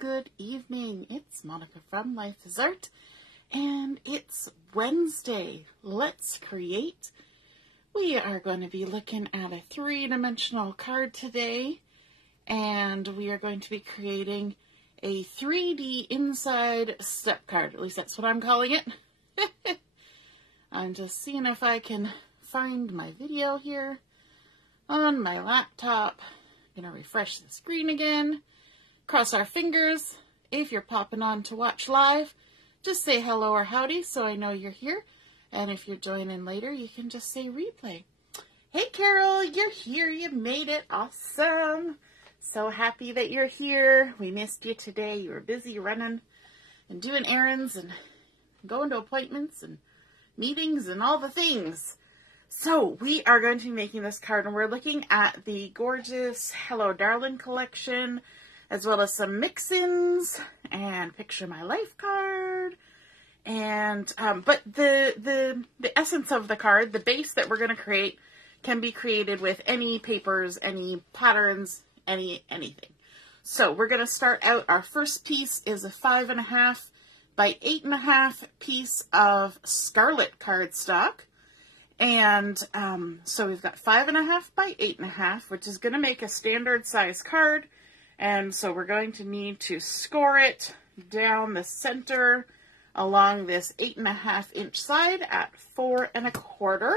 good evening. It's Monica from Life is Art, and it's Wednesday. Let's create. We are going to be looking at a three-dimensional card today, and we are going to be creating a 3D inside step card. At least that's what I'm calling it. I'm just seeing if I can find my video here on my laptop. I'm going to refresh the screen again. Cross our fingers. If you're popping on to watch live, just say hello or howdy so I know you're here. And if you're joining later, you can just say replay. Hey Carol, you're here. You made it. Awesome. So happy that you're here. We missed you today. You were busy running and doing errands and going to appointments and meetings and all the things. So we are going to be making this card, and we're looking at the gorgeous Hello Darlin collection, as well as some mix-ins and Picture My Life card. And but the essence of the card, the base that we're going to create, can be created with any papers, any patterns, anything. So we're going to start out. Our first piece is a 5.5 by 8.5 piece of Scarlet Cardstock. And so we've got 5.5 by 8.5, which is going to make a standard size card. And so we're going to need to score it down the center along this 8.5 inch side at 4 1/4.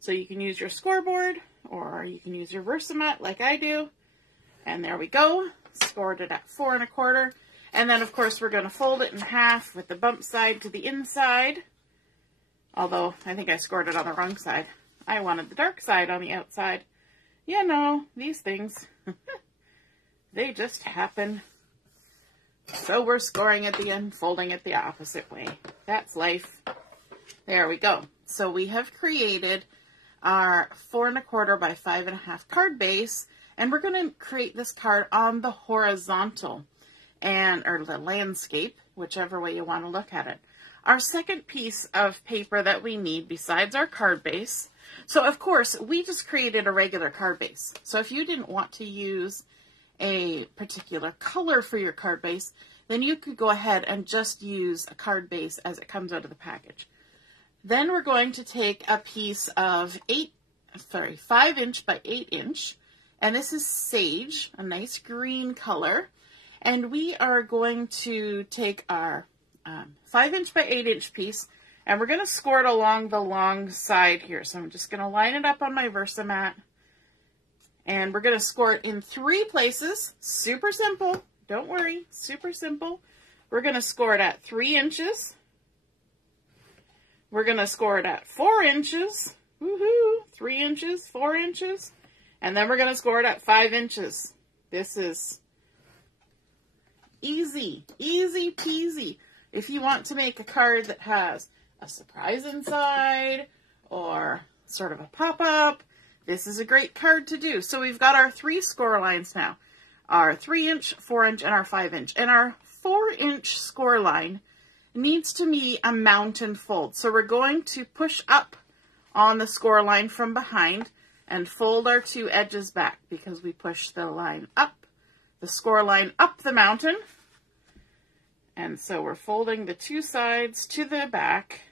So you can use your scoreboard, or you can use your Versamat like I do. And there we go. Scored it at 4 1/4. And then of course we're going to fold it in half with the bump side to the inside. Although, I think I scored it on the wrong side. I wanted the dark side on the outside. You know, these things, they just happen. So we're scoring at the end, folding it the opposite way. That's life. There we go. So we have created our 4 1/4 by 5.5 card base, and we're going to create this card on the horizontal, or the landscape, whichever way you want to look at it. Our second piece of paper that we need besides our card base. So of course, we just created a regular card base. So if you didn't want to use a particular color for your card base, then you could go ahead and just use a card base as it comes out of the package. Then we're going to take a piece of 5 inch by 8 inch, and this is sage, a nice green color. And we are going to take our 5 inch by 8 inch piece, and we're going to score it along the long side here. So I'm just going to line it up on my Versamat, and we're going to score it in 3 places. Super simple. Don't worry. Super simple. We're going to score it at 3 inches. We're going to score it at 4 inches. Woohoo! 3 inches, 4 inches. And then we're going to score it at 5 inches. This is easy. Easy peasy. If you want to make a card that has a surprise inside or sort of a pop-up, this is a great card to do. So we've got our 3 score lines now. Our 3 inch, 4 inch, and our 5 inch. And our 4 inch score line needs to be a mountain fold. So we're going to push up on the score line from behind and fold our 2 edges back, because we push the line up, the score line up the mountain. And so we're folding the 2 sides to the back,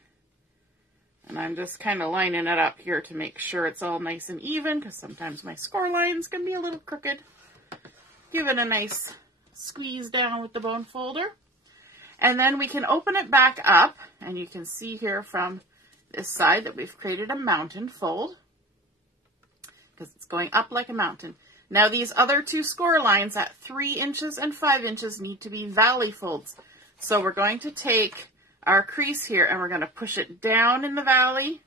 and I'm just kind of lining it up here to make sure it's all nice and even, because sometimes my score lines can be a little crooked. Give it a nice squeeze down with the bone folder. And then we can open it back up, and you can see here from this side that we've created a mountain fold, because it's going up like a mountain. Now these other 2 score lines at 3 inches and 5 inches need to be valley folds. So we're going to take our crease here, and we're going to push it down in the valley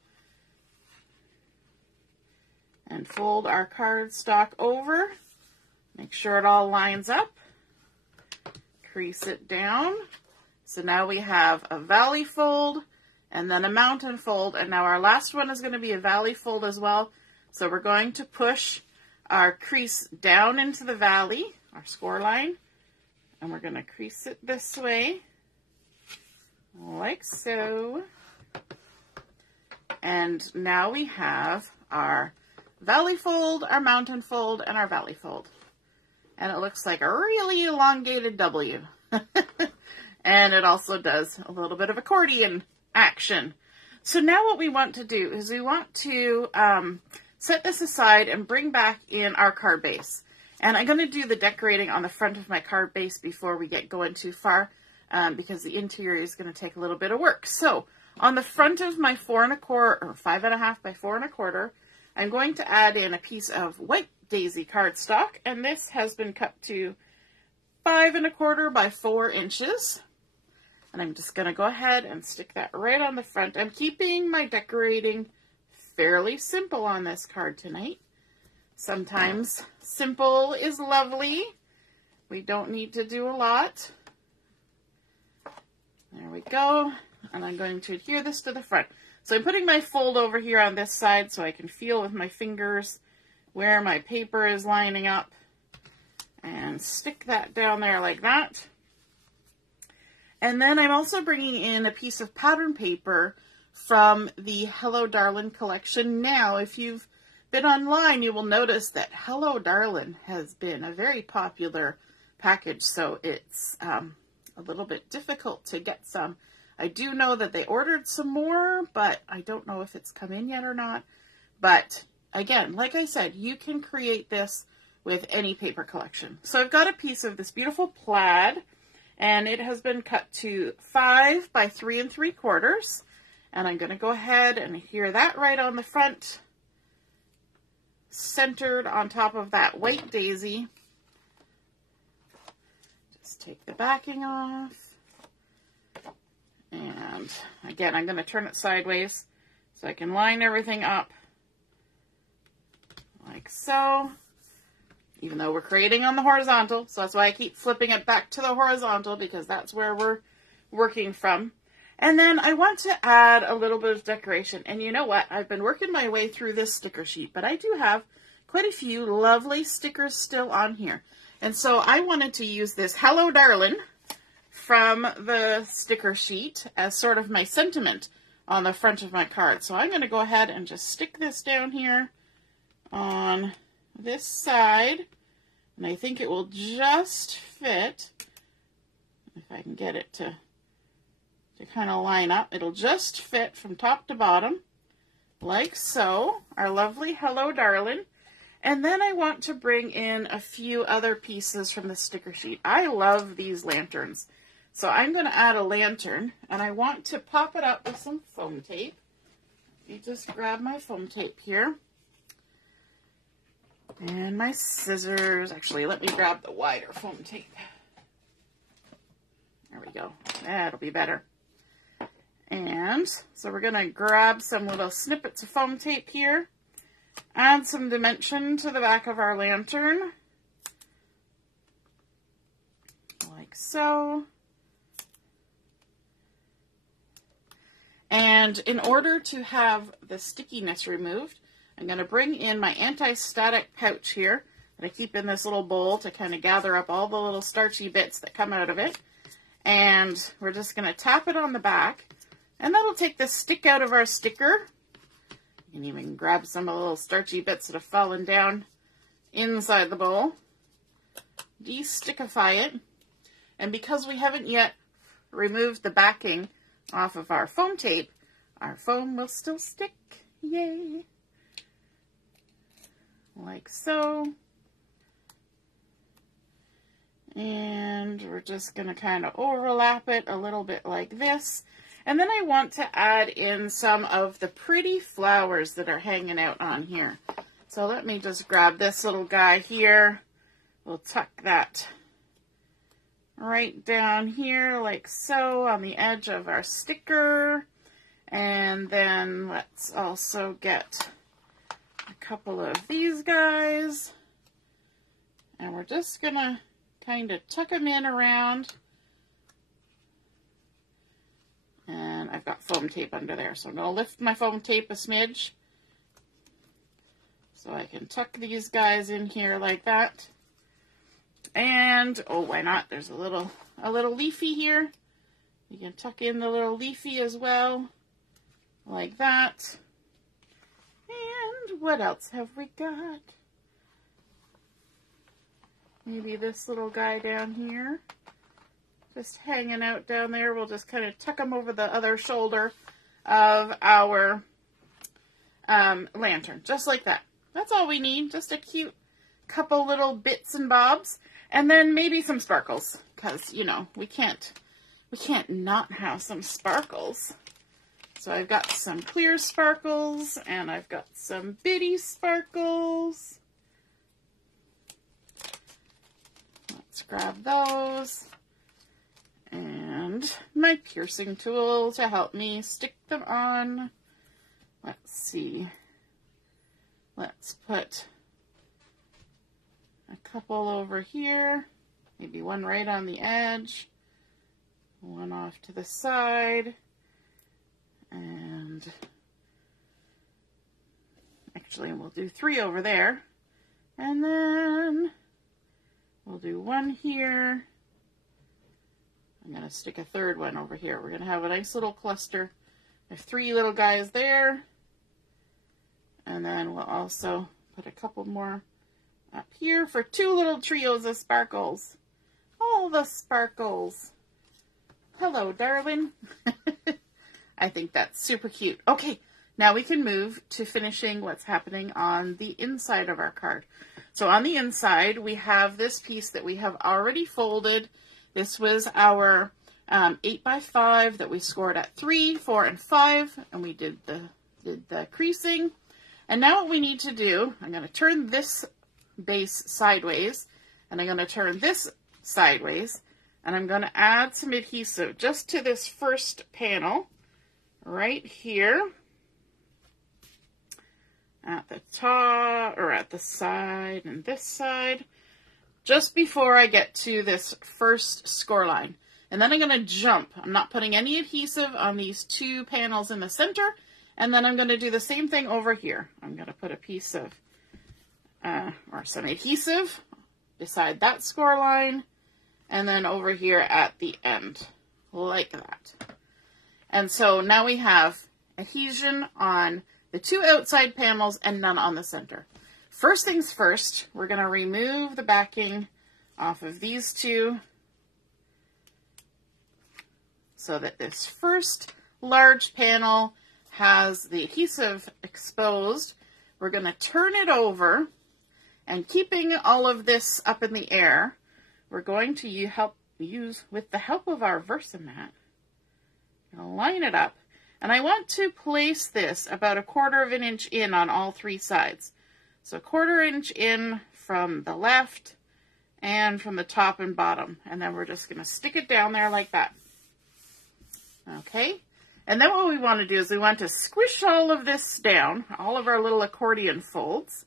and fold our cardstock over. Make sure it all lines up. Crease it down. So now we have a valley fold and then a mountain fold. And now our last one is going to be a valley fold as well. So we're going to push our crease down into the valley, our score line. And we're going to crease it this way, like so. And now we have our valley fold, our mountain fold, and our valley fold. and it looks like a really elongated W. And it also does a little bit of accordion action. So now what we want to do is we want to set this aside and bring back in our card base. And I'm going to do the decorating on the front of my card base before we get going too far, because the interior is going to take a little bit of work. So on the front of my 4 1/4 or 5 1/2 by 4 1/4, I'm going to add in a piece of white daisy cardstock, and this has been cut to 5 1/4 by 4 inches. And I'm just going to go ahead and stick that right on the front. I'm keeping my decorating fairly simple on this card tonight. Sometimes simple is lovely. We don't need to do a lot. There we go. And I'm going to adhere this to the front. So I'm putting my fold over here on this side so I can feel with my fingers where my paper is lining up. And stick that down there like that. And then I'm also bringing in a piece of pattern paper from the Hello Darlin collection. Now, if you've been online, you will notice that Hello Darlin has been a very popular package, so it's a little bit difficult to get some. I do know that they ordered some more, but I don't know if it's come in yet or not. But again, like I said, you can create this with any paper collection. So I've got a piece of this beautiful plaid, and it has been cut to 5 by 3 3/4. And I'm going to go ahead and adhere that right on the front, centered on top of that white daisy. Just take the backing off. And again, I'm going to turn it sideways so I can line everything up like so. Even though we're creating on the horizontal, so that's why I keep flipping it back to the horizontal, because that's where we're working from. And then I want to add a little bit of decoration. And you know what? I've been working my way through this sticker sheet, but I do have quite a few lovely stickers still on here. And so I wanted to use this Hello Darlin from the sticker sheet as sort of my sentiment on the front of my card. So I'm going to go ahead and just stick this down here on this side, and I think it will just fit, if I can get it to kind of line up. It'll just fit from top to bottom, like so, our lovely Hello Darlin. And then I want to bring in a few other pieces from the sticker sheet. I love these lanterns. So I'm going to add a lantern, and I want to pop it up with some foam tape. You just grab my foam tape here. And my scissors. Actually, let me grab the wider foam tape. There we go. That'll be better. And so we're going to grab some little snippets of foam tape here. Add some dimension to the back of our lantern. Like so. And in order to have the stickiness removed, I'm going to bring in my anti-static pouch here that I keep in this little bowl to kind of gather up all the little starchy bits that come out of it. And we're just going to tap it on the back, and that'll take the stick out of our sticker. You can even grab some of the little starchy bits that have fallen down inside the bowl. De-stickify it. And because we haven't yet removed the backing off of our foam tape, our foam will still stick. Yay! Like so. And we're just going to kind of overlap it a little bit like this. And then I want to add in some of the pretty flowers that are hanging out on here. So let me just grab this little guy here. We'll tuck that right down here like so on the edge of our sticker. And then let's also get a couple of these guys. And we're just going to kind of tuck them in around. And I've got foam tape under there, so I'm going to lift my foam tape a smidge so I can tuck these guys in here like that. And, oh, why not? There's a little leafy here. You can tuck in the little leafy as well, like that. And what else have we got? maybe this little guy down here, just hanging out down there. We'll just kind of tuck him over the other shoulder of our lantern, just like that. That's all we need, just a cute couple little bits and bobs, and then maybe some sparkles, because, you know, we can't not have some sparkles. So I've got some clear sparkles, and I've got some bitty sparkles. Let's grab those. And my piercing tool to help me stick them on. Let's see. Let's put a couple over here. Maybe one right on the edge. One off to the side. And actually we'll do 3 over there. And then we'll do 1 here. I'm going to stick a 3rd one over here. We're going to have a nice little cluster of 3 little guys there. And then we'll also put a couple more up here for 2 little trios of sparkles. All the sparkles. Hello, Darlin. I think that's super cute. Okay, now we can move to finishing what's happening on the inside of our card. So on the inside, we have this piece that we have already folded. This was our 8x5 that we scored at 3, 4, and 5, and we did the creasing. And now what we need to do, I'm going to turn this base sideways, and I'm going to turn this sideways, and I'm going to add some adhesive just to this first panel right here at the top, or at the side and this side, just before I get to this first score line. And then I'm going to jump. I'm not putting any adhesive on these 2 panels in the center. And then I'm going to do the same thing over here. I'm going to put a piece of, or some adhesive beside that score line. And then over here at the end, like that. And so now we have adhesion on the 2 outside panels and none on the center. First things first, we're going to remove the backing off of these 2 so that this first large panel has the adhesive exposed. We're going to turn it over, and keeping all of this up in the air, we're going to use, with the help of our Versamat, line it up. And I want to place this about 1/4 of an inch in on all 3 sides. So 1/4 inch in from the left and from the top and bottom. And then we're just going to stick it down there like that. Okay. And then what we want to do is we want to squish all of this down, all of our little accordion folds.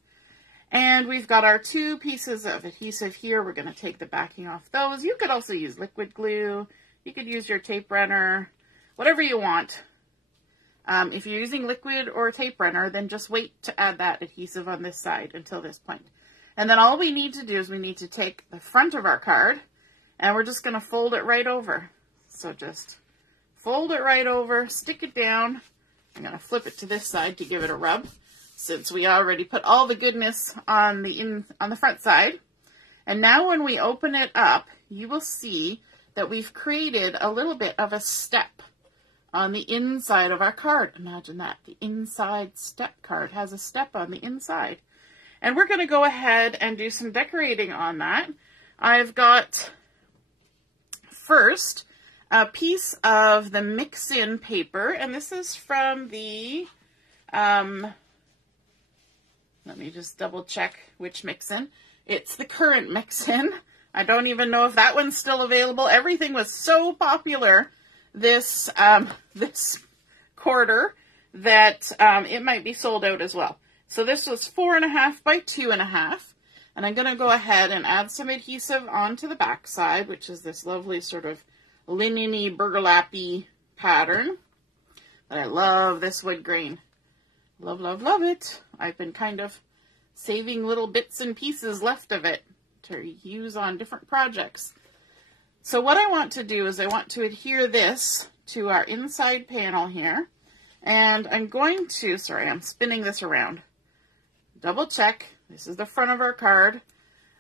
And we've got our 2 pieces of adhesive here. We're going to take the backing off those. You could also use liquid glue. You could use your tape runner, whatever you want. If you're using liquid or tape runner, then just wait to add that adhesive on this side until this point. And then all we need to do is we need to take the front of our card, and we're just going to fold it right over. So just fold it right over, stick it down. I'm going to flip it to this side to give it a rub, since we already put all the goodness on the front side. And now when we open it up, you will see that we've created a little bit of a step on the inside of our card. Imagine that. The inside step card has a step on the inside. And we're going to go ahead and do some decorating on that. I've got first a piece of the mix-in paper, and this is from the, let me just double check which mix-in. It's the current mix-in. I don't even know if that one's still available. Everything was so popular this quarter that it might be sold out as well. So this was 4.5 by 2.5, and I'm going to go ahead and add some adhesive onto the back side, which is this lovely sort of linen-y, burlappy pattern. But I love this wood grain. Love, love, love it. I've been kind of saving little bits and pieces left of it to use on different projects. So what I want to do is I want to adhere this to our inside panel here. And I'm going to, sorry, I'm spinning this around. Double check. This is the front of our card.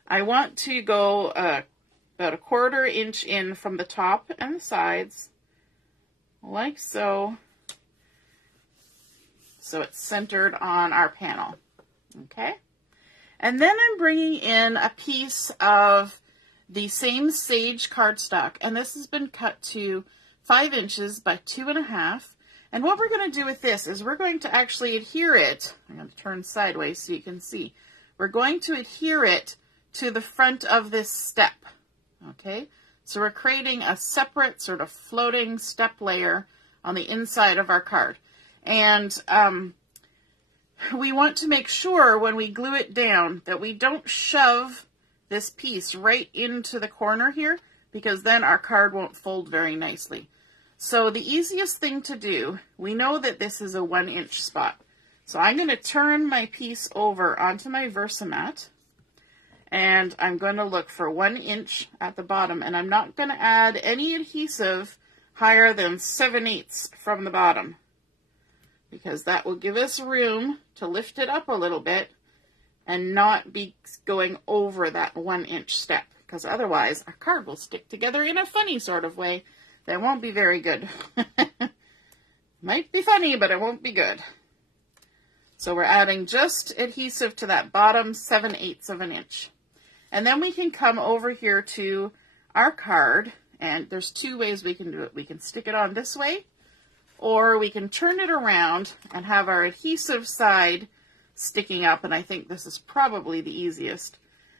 I want to go about a 1/4 inch in from the top and the sides, like so. So it's centered on our panel, okay? And then I'm bringing in a piece of the same sage cardstock, and this has been cut to 5 inches by 2.5. And what we're going to do with this is we're going to actually adhere it. I'm going to turn sideways so you can see. We're going to adhere it to the front of this step, okay? So we're creating a separate sort of floating step layer on the inside of our card. And we want to make sure when we glue it down that we don't shove this piece right into the corner here, because then our card won't fold very nicely. So the easiest thing to do, we know that this is a 1 inch spot. So I'm going to turn my piece over onto my Versamat, and I'm going to look for 1 inch at the bottom, and I'm not going to add any adhesive higher than 7/8 from the bottom, because that will give us room to lift it up a little bit and not be going over that 1 inch step, because otherwise our card will stick together in a funny sort of way that won't be very good. Might be funny, but it won't be good. So we're adding just adhesive to that bottom 7/8 of an inch. And then we can come over here to our card, and there's 2 ways we can do it. We can stick it on this way, or we can turn it around and have our adhesive side sticking up, and I think this is probably the easiest.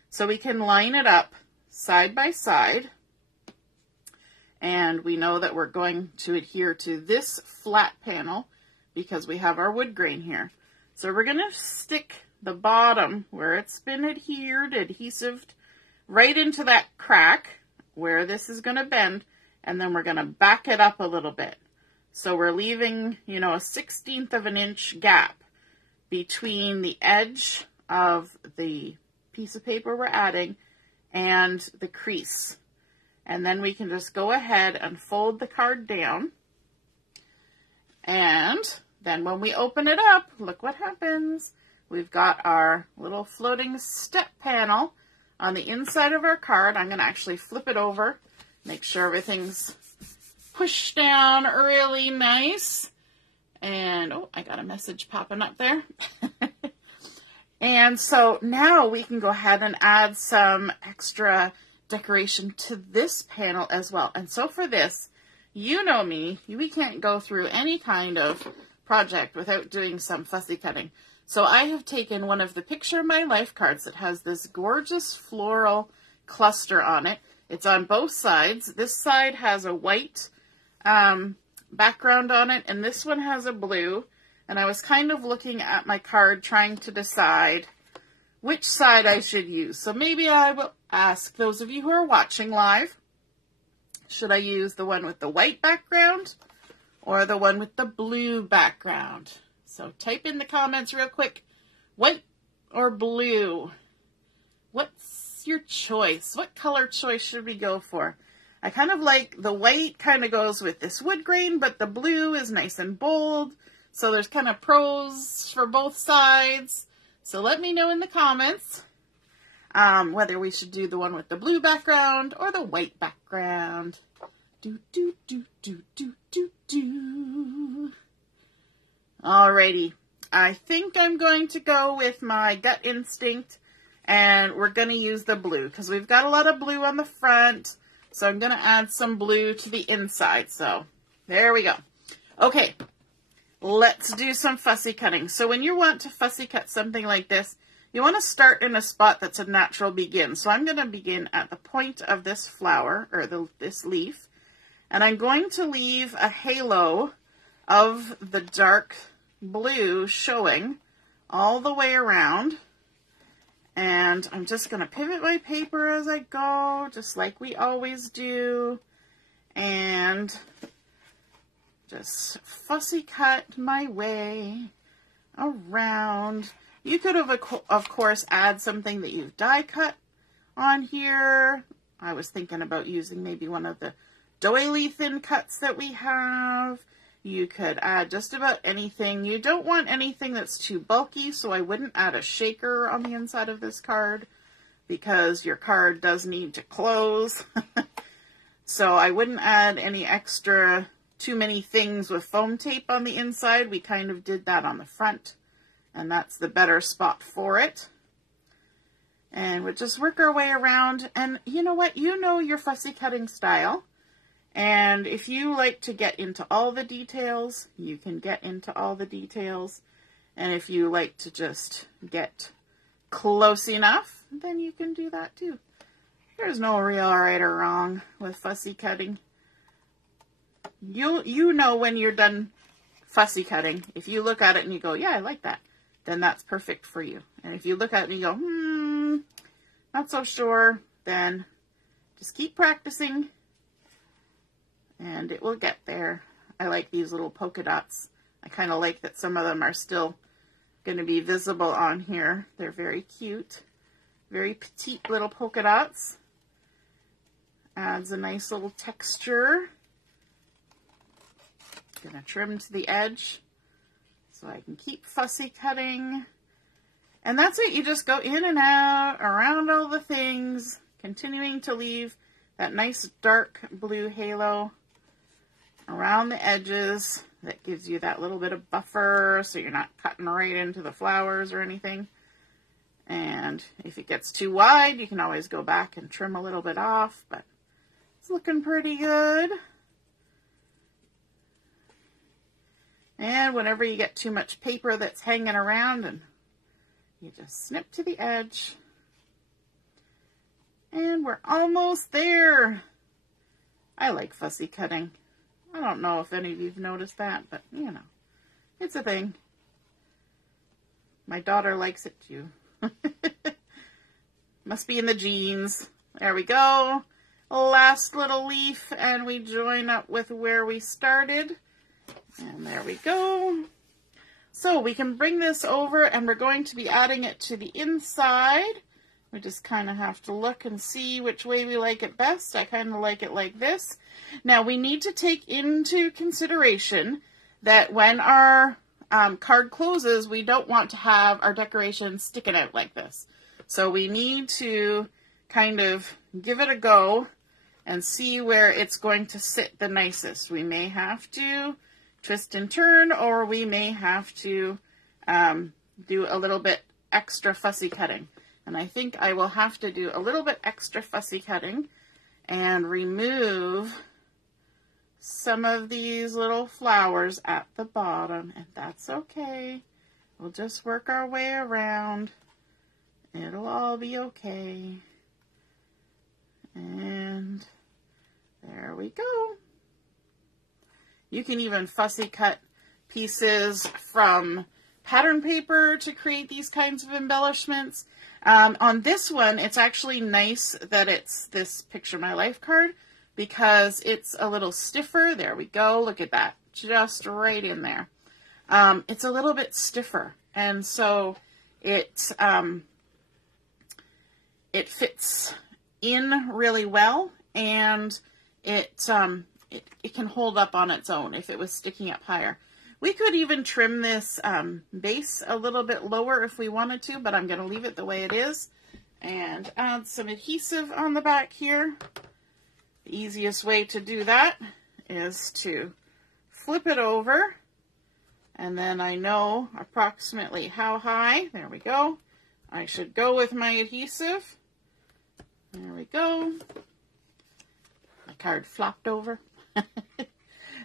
So we can line it up side by side, and we know that we're going to adhere to this flat panel because we have our wood grain here. So we're going to stick the bottom where it's been adhesived right into that crack where this is going to bend, and then we're going to back it up a little bit. So we're leaving, you know, a 1/16 of an inch gap between the edge of the piece of paper we're adding and the crease. And then we can just go ahead and fold the card down. And then when we open it up, look what happens. We've got our little floating step panel on the inside of our card. I'm going to actually flip it over, make sure everything's pushed down really nice. And, oh, I got a message popping up there. And so now we can go ahead and add some extra decoration to this panel as well. And so for this, you know me, we can't go through any kind of project without doing some fussy cutting. So I have taken one of the Picture My Life cards that has this gorgeous floral cluster on it. It's on both sides. This side has a white background on it, and this one has a blue. And I was kind of looking at my card trying to decide which side I should use. So maybe I will ask those of you who are watching live, should I use the one with the white background or the one with the blue background? So type in the comments real quick, white or blue? What's your choice? What color choice should we go for? I kind of like the white kind of goes with this wood grain, but the blue is nice and bold. So there's kind of pros for both sides. So let me know in the comments whether we should do the one with the blue background or the white background. Do, do, do, do, do, do, do. Alrighty. I think I'm going to go with my gut instinct, and we're going to use the blue because we've got a lot of blue on the front. So I'm going to add some blue to the inside. So there we go. Okay. Let's do some fussy cutting. So when you want to fussy cut something like this, you want to start in a spot that's a natural begin. So I'm going to begin at the point of this flower, or this leaf, and I'm going to leave a halo of the dark blue showing all the way around. And I'm just going to pivot my paper as I go, just like we always do. And just fussy cut my way around. You could have, of course, add something that you've die cut on here. I was thinking about using maybe one of the doily thin cuts that we have. You could add just about anything. You don't want anything that's too bulky, so I wouldn't add a shaker on the inside of this card. because your card does need to close. So I wouldn't add any extra too many things with foam tape on the inside. We kind of did that on the front, and that's the better spot for it. And we'll just work our way around. And you know what? You know your fussy cutting style. And if you like to get into all the details, you can get into all the details. And if you like to just get close enough, then you can do that too. There's no real right or wrong with fussy cutting. You know when you're done fussy cutting. If you look at it and you go, yeah, I like that, then that's perfect for you. And if you look at it and you go, not so sure, then just keep practicing and it will get there. I like these little polka dots. I kind of like that some of them are still going to be visible on here. They're very cute. Very petite little polka dots. Adds a nice little texture. Gonna trim to the edge so I can keep fussy cutting. And that's it. You just go in and out, around all the things, continuing to leave that nice dark blue halo around the edges. That gives you that little bit of buffer so you're not cutting right into the flowers or anything. And if it gets too wide, you can always go back and trim a little bit off, but it's looking pretty good. And whenever you get too much paper that's hanging around, and you just snip to the edge. And we're almost there. I like fussy cutting. I don't know if any of you've noticed that, but you know, it's a thing. My daughter likes it too. Must be in the genes. There we go. Last little leaf, and we join up with where we started. And there we go. So we can bring this over, and we're going to be adding it to the inside. We just kind of have to look and see which way we like it best. I kind of like it like this. Now we need to take into consideration that when our card closes, we don't want to have our decoration sticking out like this. So we need to kind of give it a go and see where it's going to sit the nicest. We may have to twist and turn, or we may have to do a little bit extra fussy cutting. And I think I will have to do a little bit extra fussy cutting and remove some of these little flowers at the bottom, and that's okay. We'll just work our way around. It'll all be okay. And there we go. You can even fussy cut pieces from pattern paper to create these kinds of embellishments. On this one, it's actually nice that it's this Picture My Life card because it's a little stiffer. There we go. Look at that. Just right in there. It's a little bit stiffer, and so it fits in really well, and it can hold up on its own if it was sticking up higher. We could even trim this base a little bit lower if we wanted to, but I'm going to leave it the way it is and add some adhesive on the back here. The easiest way to do that is to flip it over, and then I know approximately how high, there we go, I should go with my adhesive. There we go. My card flopped over.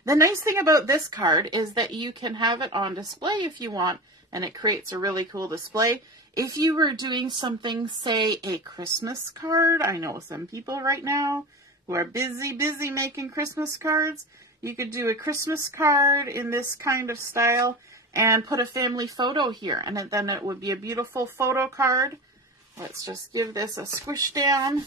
The nice thing about this card is that you can have it on display if you want, and it creates a really cool display. If you were doing something, say a Christmas card, I know some people right now who are busy making Christmas cards. You could do a Christmas card in this kind of style and put a family photo here, and then it would be a beautiful photo card. Let's just give this a squish down.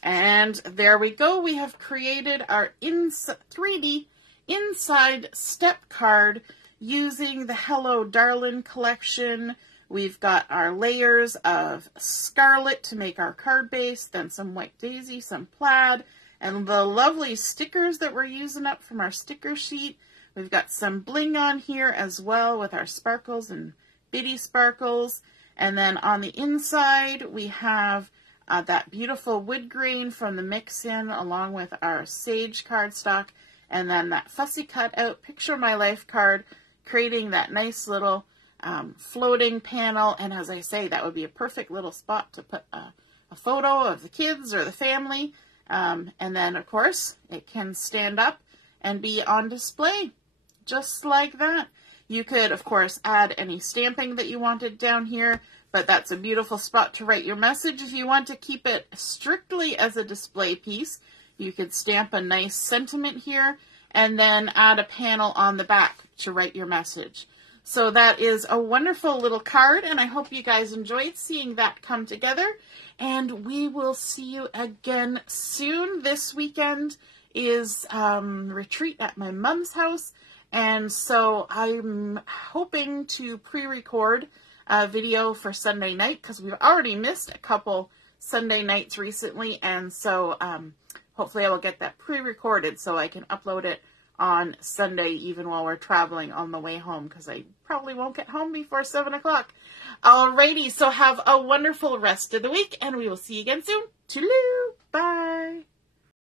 And there we go. We have created our 3D inside step card using the Hello Darlin collection. We've got our layers of Scarlet to make our card base, then some White Daisy, some Plaid, and the lovely stickers that we're using up from our sticker sheet. We've got some bling on here as well with our sparkles and bitty sparkles. And then on the inside, we have that beautiful wood grain from the mix-in along with our sage cardstock. And then that fussy cut out Picture My Life card, creating that nice little floating panel. And as I say, that would be a perfect little spot to put a photo of the kids or the family. And then, of course, it can stand up and be on display just like that. You could, of course, add any stamping that you wanted down here, but that's a beautiful spot to write your message. If you want to keep it strictly as a display piece, you could stamp a nice sentiment here and then add a panel on the back to write your message. So that is a wonderful little card, and I hope you guys enjoyed seeing that come together. And we will see you again soon. This weekend is retreat at my mom's house. And so I'm hoping to pre-record a video for Sunday night because we've already missed a couple Sunday nights recently. And so hopefully I will get that pre-recorded so I can upload it on Sunday even while we're traveling on the way home because I probably won't get home before 7 o'clock. Alrighty, so have a wonderful rest of the week and we will see you again soon. Toodaloo! Bye!